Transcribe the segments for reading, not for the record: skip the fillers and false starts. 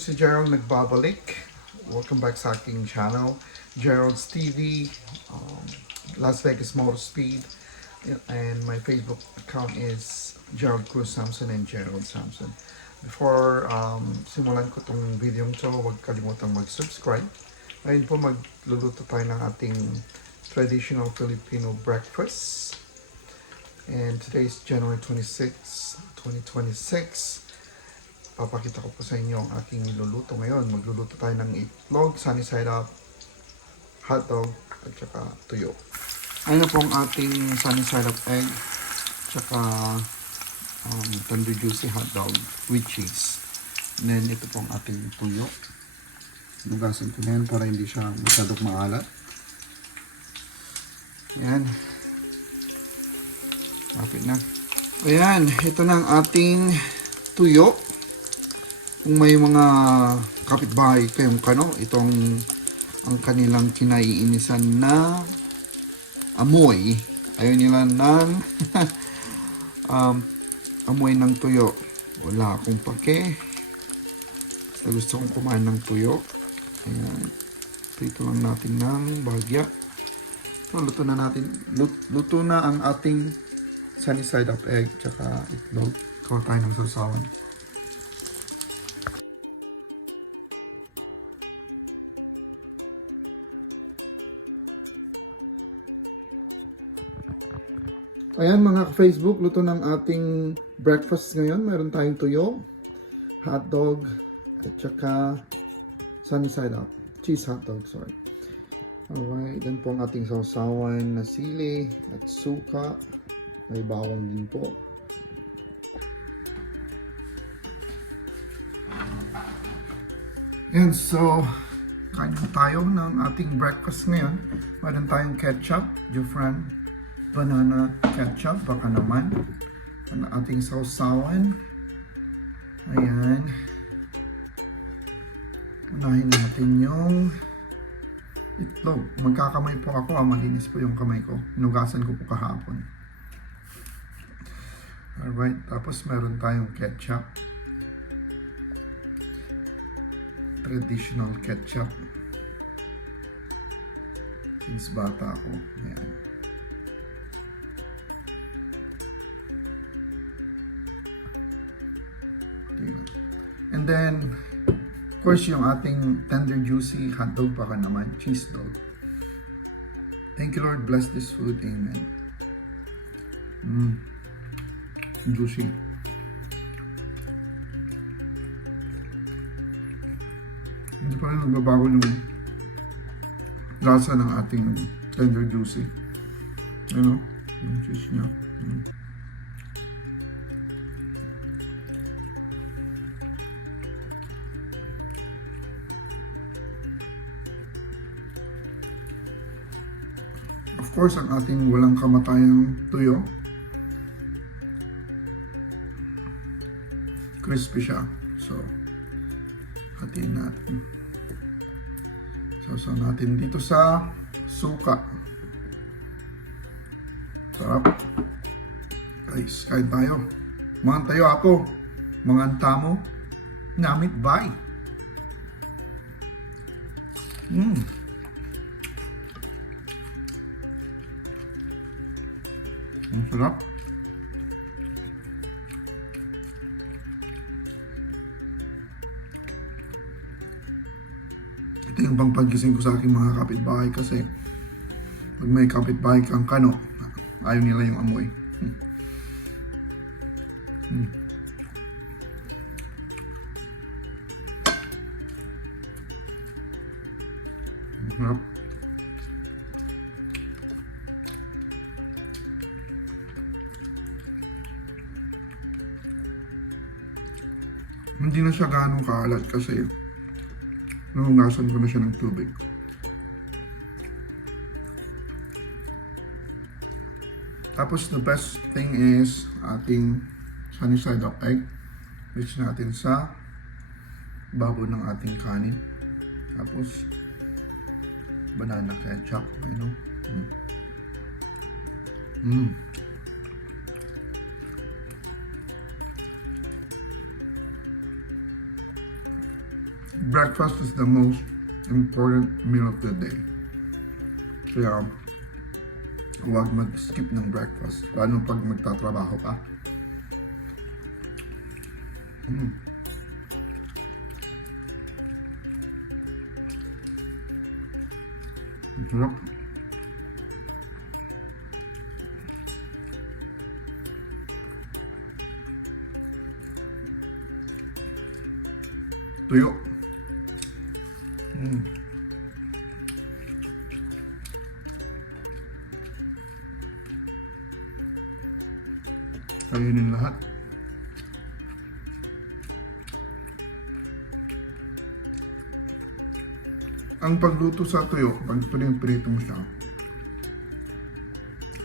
po si Gerald nagbabalik. Welcome back sa aking channel, Gerald's TV, Las Vegas Motor Speed, and my Facebook account is Gerald Cruz Samson and Gerald Samson. Before simulan ko tong video to, huwag kalimutang mag-subscribe. Ngayon po magluluto tayo ng ating traditional Filipino breakfast. And today is January 26, 2026. Papakita ko po sa inyo ang aking niluluto ngayon. Magluluto tayo ng itlog, sunny side up, hotdog, at saka tuyo. Ayun na po ang ating sunny side up egg, tsaka tender juicy hotdog with cheese. And then ito po ang ating tuyo. Nugasan ko na yan para hindi siya masyadong maalat. Ayan. Kapit na. Ayan, ito na ang ating tuyo. Kung may mga kapitbahay kayong itong ang kanilang kinaiinisan na amoy. Ayaw nila ng amoy ng tuyo. Wala akong pake. Basta gusto kong kumain ng tuyo. Ayan. Prito lang natin ng bahagya. Luto na natin. Luto na ang ating sunny side up egg tsaka itlog. Kawa tayo ng sausawan. Ayan mga ka-Facebook, luto ng ating breakfast ngayon. Meron tayong tuyo, hotdog, at saka sunny side up. Cheese hotdog, sorry. Alright, then po ang ating sausawan na sili at suka. May bawang din po. Ayan, so kain tayo ng ating breakfast ngayon. Meron tayong ketchup, Jufran banana ketchup, baka naman. Ang ating sausawan. Ayan. Unahin natin yung itlog. Magkakamay po ako. Malinis po yung kamay ko. Inugasan ko po kahapon. Alright. Tapos meron tayong ketchup. Traditional ketchup. Since bata ako. Ayan. And then, of course, yung ating tender juicy hotdog, baka naman, cheese dog. Thank you, Lord. Bless this food. Amen. Juicy. Hindi pa rin nagbabago yung lasa ng ating tender juicy. You know, yung cheese niya. Of course, ang ating walang kamatayang tuyo. Crispy siya. So, hatiin natin. Sausaw natin dito sa suka. Sarap. Guys, kain tayo. Mga tayo ako. Mga tamo. Namit bay. Ang sarap. Ito yung pangpagising ko sa aking mga kapitbahay kasi pag may kapitbahay kang ayaw nila yung amoy. Ang sarap. Hindi na siya ganong kaalat kasi nahugasan ko na siya ng tubig. Tapos the best thing is ating sunny side up egg. Mix natin sa baboy ng ating kanin. Tapos banana ketchup. I know. breakfast is the most important meal of the day. Kaya, huwag mag-skip ng breakfast. Lalo pag magtatrabaho ka. Sarap. Tuyo. Kainin lahat. Ang pagluto sa tuyo, pag pinipirito mo siya,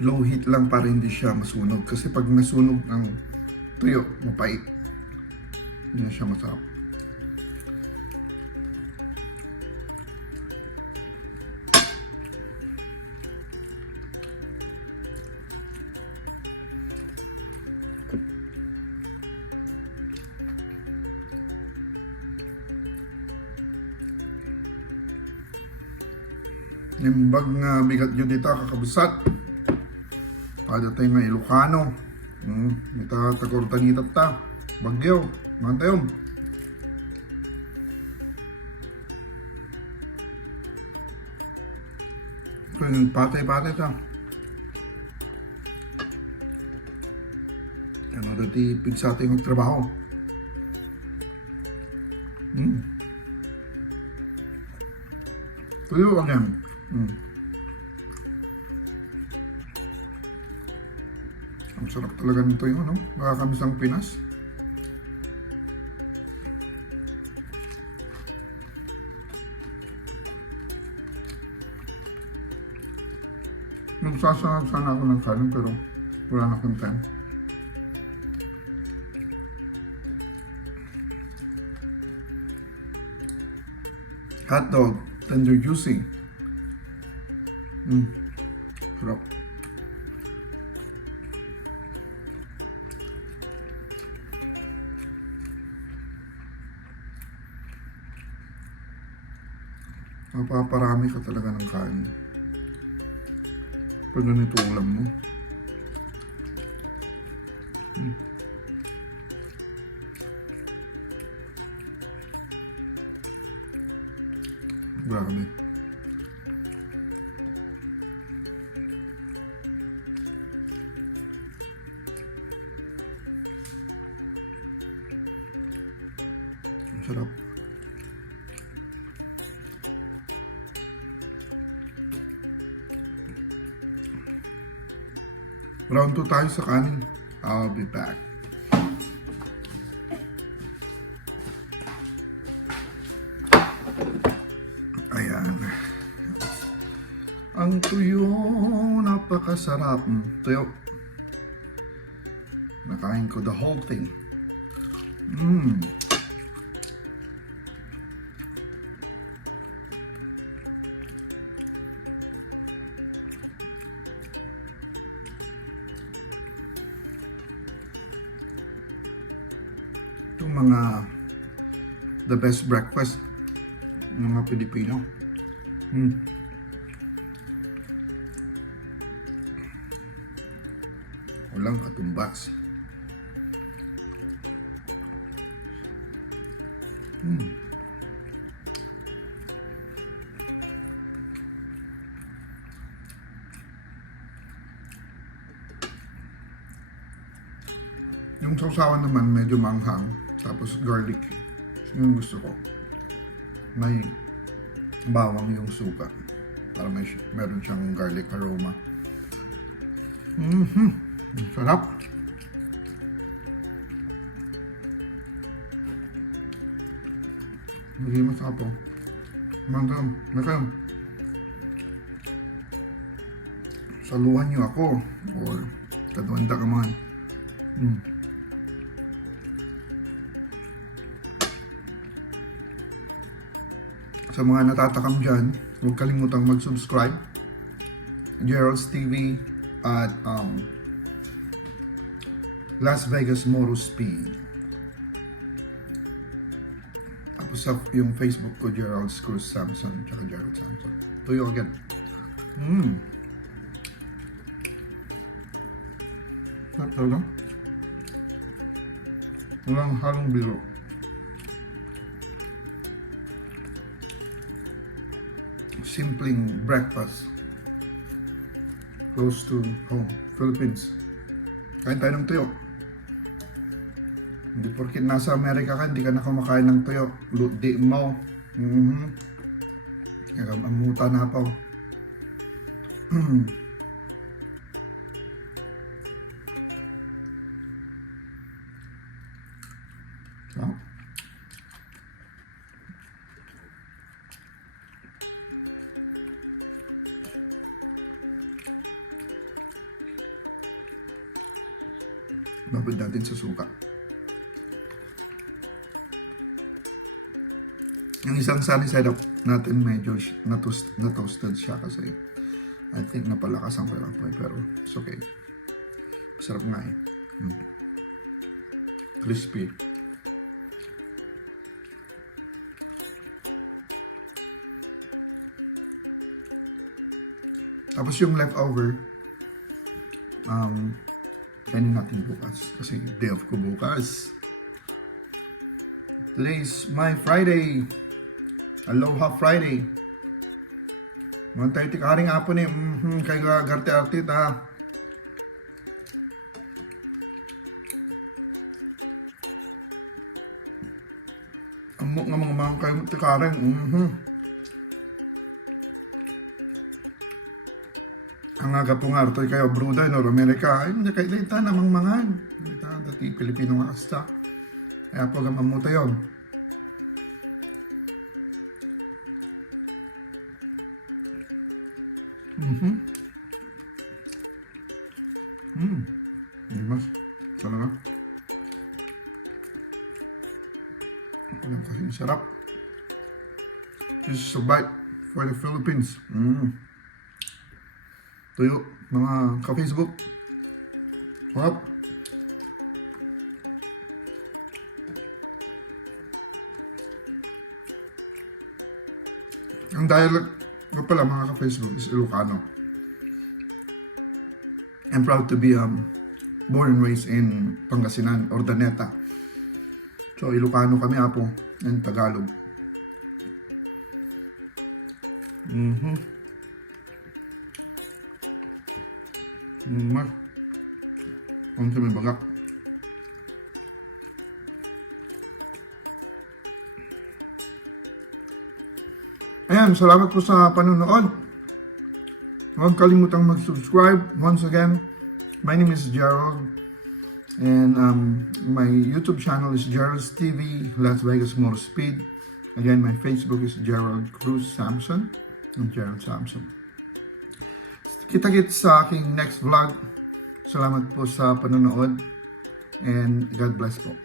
low heat lang para hindi siya masunog. Kasi pag nasunog ang tuyo, mapait. Hindi na siya masarap. Nimbag nga bigat yun dito kakabusat. Pada tayo nga Ilocano. Kita takortanitat ta. Bagyo. Mantayom. Kaya patay-patay ta. Ano dati pigsa tayo magtrabaho. Tuyo lang yan. Ang sarap talaga nito yung ano, makakamisang Pinas. Nagsasarap sana ako ng kanin pero wala na akong time. Hotdog, tender juicy. Sarap. Mapaparami ka talaga ng kain. Pag ganito ulam mo. Grabe. Ang sarap. Round 2 tayo sa kanin. I'll be back. Ayan. Ang tuyo, napakasarap. Tuyo. Nakain ko the whole thing. Itong mga the best breakfast ng mga Pilipino. Walang katumbas. Yung sausawan naman medyo manghang. Tapos garlic. Yung gusto ko. May bawang yung suka. Para meron siyang garlic aroma. Sarap. Hindi masarap po. Mandam. Nakayam. Saluhan niyo ako. Or kaduanda ka man. Sa mga natatakam dyan, huwag kalimutang mag-subscribe. Gerald's TV at Las Vegas Motor Speed. Tapos sa yung Facebook ko, Gerald Cruz Samson, tsaka Gerald Samson. Tuyo again. Sarap talaga. Walang halong biro. Simpleng breakfast. Close to home, Philippines. Kain tayo ng tuyo. Hindi porkit nasa Amerika ka, hindi ka na kumakain ng tuyo. Di mo. Amuta na pa. Wow. Babad natin sa suka. Yung isang sunny side up natin medyo na-toasted siya kasi I think napalakasan ko lang po pero it's okay. Masarap nga eh. Crispy. Tapos yung leftover, kainin natin bukas kasi day off ko bukas. Today is my Friday. Aloha Friday. 1:30 karing hapon eh. Kay garte-arte ta. Amok nga mga kayo tikaring. Ang aga po nga ito kayo Bruda no Amerika. Ay hindi kayo dita namang mangan. Dita dati Pilipino nga asta. Kaya po gamamuta yun. Dimas. Talaga. Alam kasing sarap. This is a bite for the Philippines. Tuyo, mga ka-Facebook. Sarap. Ang dialect ko pala mga ka-Facebook is Ilocano. I'm proud to be born and raised in Pangasinan, Ordaneta. So Ilocano kami apo and Tagalog. Ang sabi baga. Ayan, salamat po sa panonood. Huwag kalimutang mag-subscribe. Once again, my name is Gerald. And my YouTube channel is Gerald's TV, Las Vegas Motor Speed. Again, my Facebook is Gerald Cruz Samson. And Gerald Samson. Kita-kits sa aking next vlog. Salamat po sa panonood. And God bless po.